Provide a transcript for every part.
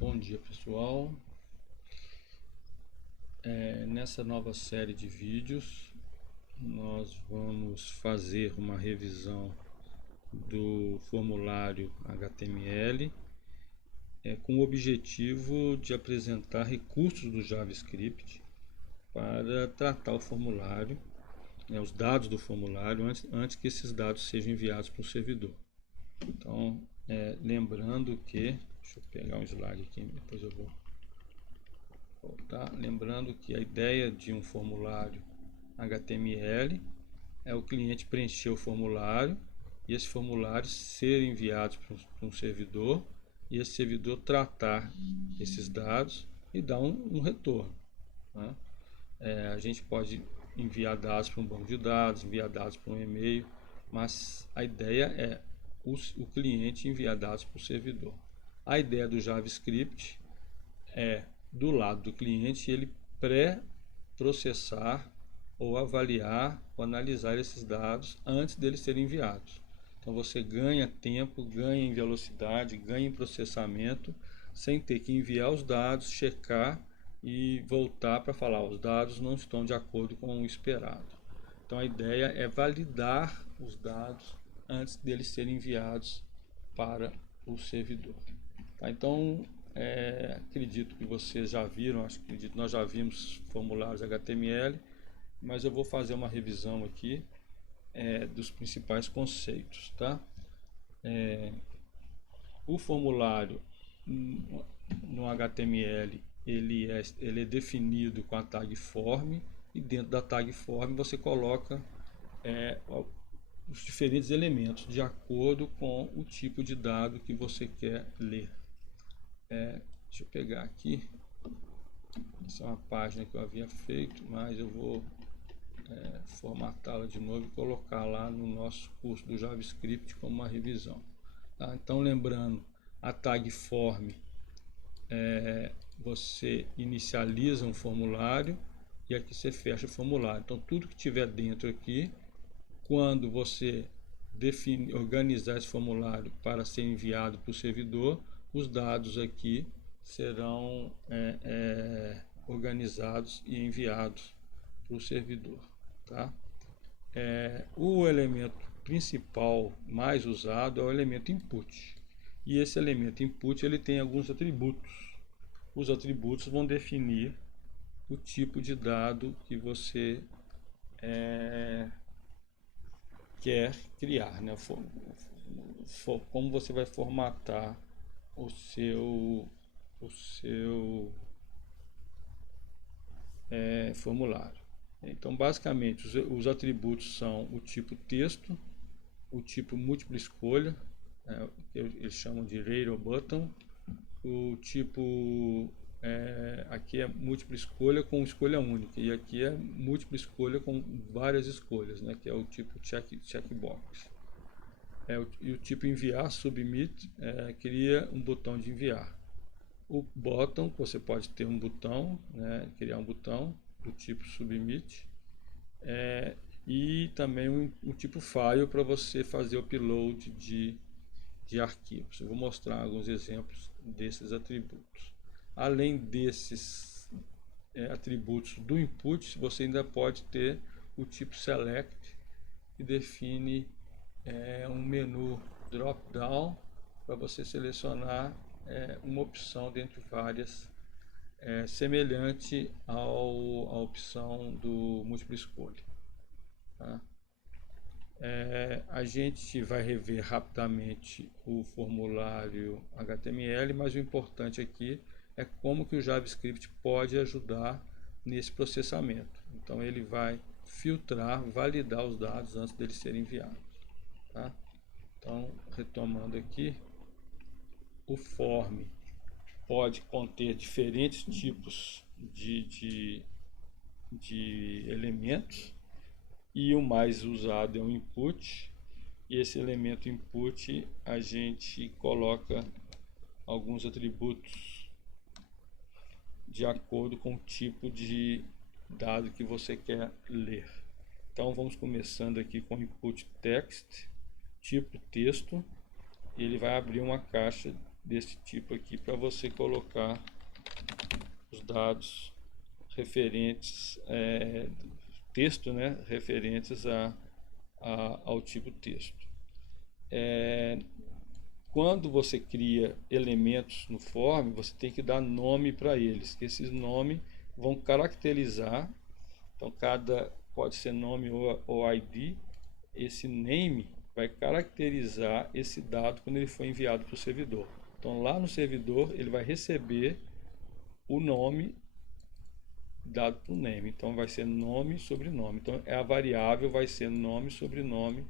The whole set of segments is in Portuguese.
Bom dia, pessoal. Nessa nova série de vídeos nós vamos fazer uma revisão do formulário HTML com o objetivo de apresentar recursos do JavaScript para tratar o formulário, os dados do formulário antes que esses dados sejam enviados para o servidor. Então, lembrando que, deixa eu pegar um slide aqui, depois eu vou voltar. Lembrando que a ideia de um formulário HTML é o cliente preencher o formulário e esse formulário ser enviado para um servidor e esse servidor tratar esses dados e dar um retorno, né? A gente pode enviar dados para um banco de dados, enviar dados para um e-mail, mas a ideia é o cliente enviar dados para o servidor. A ideia do JavaScript é, do lado do cliente, ele pré-processar ou avaliar ou analisar esses dados antes deles serem enviados. Então você ganha tempo, ganha em velocidade, ganha em processamento, sem ter que enviar os dados, checar e voltar para falar os dados não estão de acordo com o esperado. Então a ideia é validar os dados antes deles serem enviados para o servidor. Tá? Então acredito que vocês já viram, acredito que nós já vimos formulários HTML, mas eu vou fazer uma revisão aqui dos principais conceitos, tá? O formulário no HTML ele é definido com a tag form e dentro da tag form você coloca os diferentes elementos de acordo com o tipo de dado que você quer ler. Deixa eu pegar aqui, essa é uma página que eu havia feito, mas eu vou formatá-la de novo e colocar lá no nosso curso do JavaScript como uma revisão. Tá? Então, lembrando, a tag form você inicializa um formulário e aqui você fecha o formulário. Então, tudo que tiver dentro aqui, quando você organizar esse formulário para ser enviado para o servidor, os dados aqui serão organizados e enviados para o servidor. Tá? O elemento principal mais usado é o elemento input. E esse elemento input ele tem alguns atributos. Os atributos vão definir o tipo de dado que você quer criar, né? Como você vai formatar o seu formulário. Então, basicamente, os atributos são o tipo texto, o tipo múltipla escolha, eles chamam de array ou button, o tipo aqui é múltipla escolha com escolha única, e aqui é múltipla escolha com várias escolhas, né, que é o tipo checkbox. E o tipo enviar, submit, cria um botão de enviar. O button, você pode ter um botão, né, criar um botão do tipo submit, e também um tipo file para você fazer o upload de arquivos. Eu vou mostrar alguns exemplos desses atributos. Além desses atributos do input, você ainda pode ter o tipo select, que define um menu drop-down para você selecionar uma opção dentre várias, semelhante à opção do múltipla escolha. Tá? A gente vai rever rapidamente o formulário HTML, mas o importante aqui é como que o JavaScript pode ajudar nesse processamento. Então ele vai filtrar, validar os dados antes deles serem enviados. Tá? Então, retomando aqui, o form pode conter diferentes tipos de elementos, e o mais usado é o input, e esse elemento input a gente coloca alguns atributos de acordo com o tipo de dado que você quer ler. Então vamos começando aqui com input text, tipo texto, e ele vai abrir uma caixa desse tipo aqui para você colocar os dados referentes, texto, né, referentes ao tipo texto. Quando você cria elementos no form, você tem que dar nome para eles, que esses nomes vão caracterizar. Então pode ser nome ou ID. Esse name vai caracterizar esse dado quando ele for enviado para o servidor. Então lá no servidor ele vai receber o nome dado para o name. Então vai ser nome, sobrenome. Então a variável vai ser nome, sobrenome,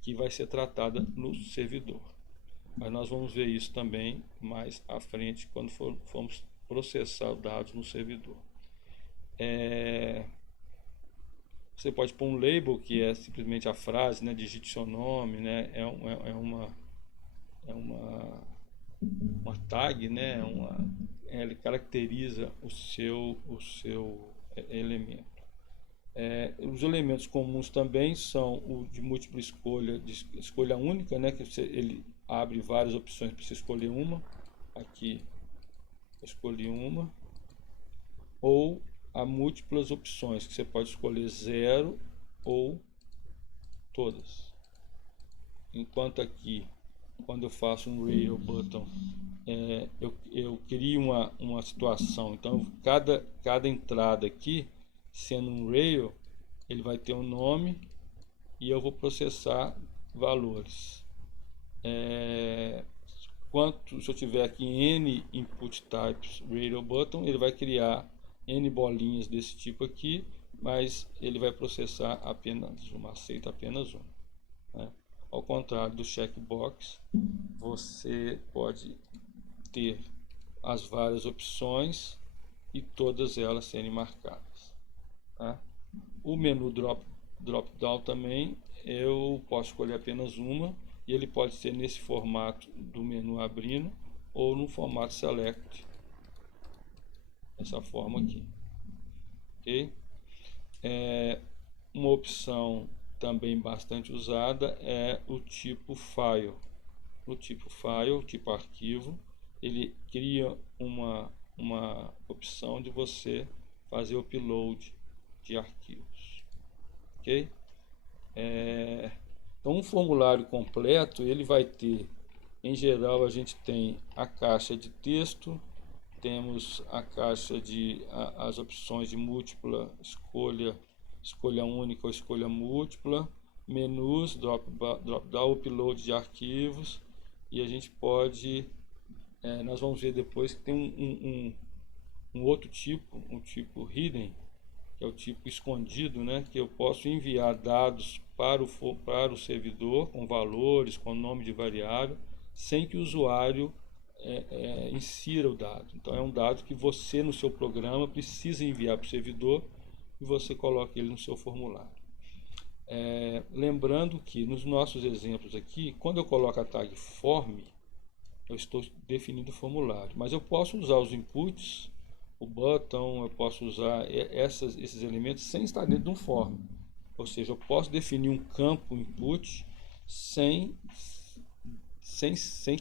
que vai ser tratada no servidor. Mas nós vamos ver isso também mais à frente quando formos processar dados no servidor. Você pode pôr um label, que é simplesmente a frase, né? Digite seu nome, né? Uma tag, né? Ele caracteriza o seu elemento. Os elementos comuns também são o de múltipla escolha, de escolha única, né? Que ele abre várias opções para você escolher uma. Aqui eu escolhi uma. Ou há múltiplas opções, que você pode escolher 0 ou todas. Enquanto aqui, quando eu faço um Rail Button, eu crio uma situação. Então cada entrada aqui, sendo um Rail, ele vai ter um nome e eu vou processar valores. Se eu tiver aqui N input types Rail Button, ele vai criar N bolinhas desse tipo aqui, mas ele vai processar apenas uma, aceita apenas uma, né? Ao contrário do checkbox, você pode ter as várias opções e todas elas serem marcadas, tá? O menu drop-down também, eu posso escolher apenas uma, e ele pode ser nesse formato do menu abrindo ou no formato select, dessa forma aqui, ok? Uma opção também bastante usada é o tipo file. No tipo file, tipo arquivo, ele cria uma opção de você fazer upload de arquivos, ok? Então um formulário completo, ele vai ter, em geral a gente tem a caixa de texto, temos a caixa as opções de múltipla escolha, escolha única ou escolha múltipla, menus, drop-down, upload de arquivos, e a gente pode, nós vamos ver depois que tem um outro tipo, um tipo hidden, que é o tipo escondido, né, que eu posso enviar dados para o servidor com valores, com nome de variável, sem que o usuário insira o dado. Então é um dado que você no seu programa precisa enviar para o servidor e você coloca ele no seu formulário. Lembrando que nos nossos exemplos aqui, quando eu coloco a tag form, eu estou definindo o formulário, mas eu posso usar os inputs, o button, eu posso usar esses elementos sem estar dentro de um form. Ou seja, eu posso definir um campo input sem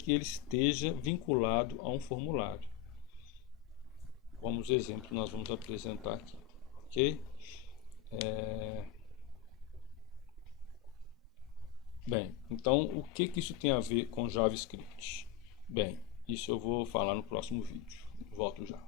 que ele esteja vinculado a um formulário. Como os exemplos nós vamos apresentar aqui, ok? Bem, então o que isso tem a ver com JavaScript? Bem, isso eu vou falar no próximo vídeo. Volto já.